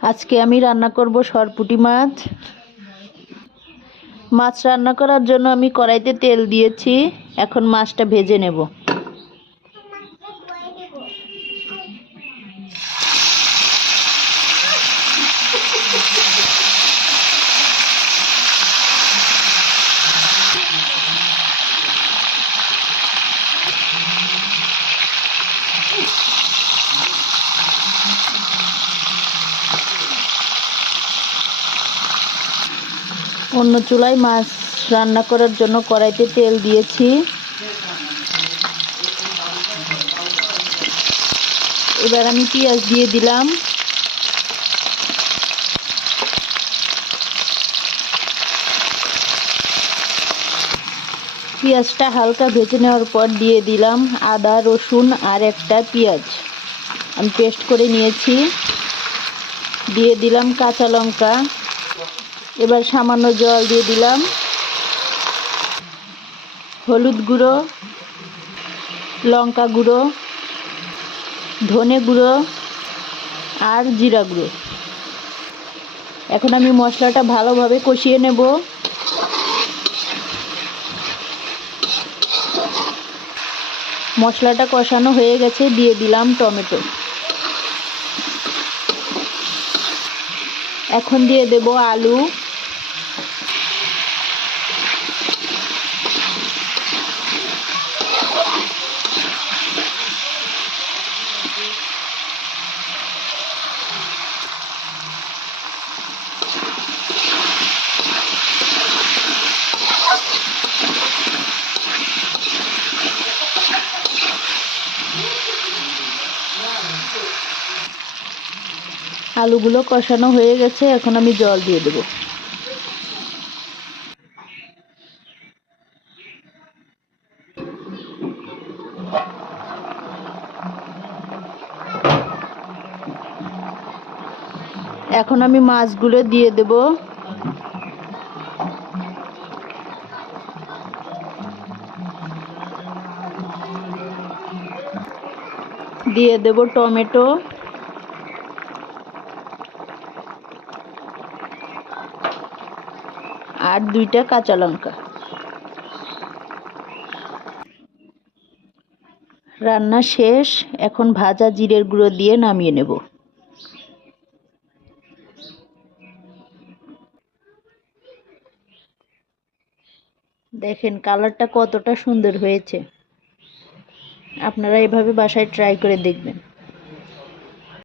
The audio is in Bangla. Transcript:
আজকে আমি রান্না করব সরপুঁটি মাছ। মাছ রান্না করার জন্য আমি কড়াইতে তেল দিয়েছি। এখন মাছটা ভেজে নেব। অন্য চুলায় মাছ রান্না করার জন্য কড়াইতে তেল দিয়েছি। এবার আমি পেঁয়াজ দিয়ে দিলাম। পেঁয়াজটা হালকা ভেজে নেওয়ার পর দিয়ে দিলাম আদা রসুন আর একটা পেঁয়াজ আমি পেস্ট করে নিয়েছি। দিয়ে দিলাম কাঁচা লঙ্কা। এবার সামান্য জল দিয়ে দিলাম। হলুদ গুঁড়ো, লঙ্কা গুঁড়ো, ধনে গুঁড়ো আর জিরা গুঁড়ো। এখন আমি মশলাটা ভালোভাবে কষিয়ে নেব। মশলাটা কষানো হয়ে গেছে, দিয়ে দিলাম টমেটো। এখন দিয়ে দেব আলু। আলুগুলো কষানো হয়ে গেছে, এখন আমি জল দিয়ে দেব। এখন আমি মাছগুলো দিয়ে দেব। দিয়ে দেব টমেটো আর 2টা কাঁচা লঙ্কা। রান্না শেষ। এখন ভাজা জিরের গুঁড়ো দিয়ে নামিয়ে নেব। দেখেন কালারটা কতটা সুন্দর হয়েছে। আপনারা এভাবে বাসায় ট্রাই করে দেখবেন।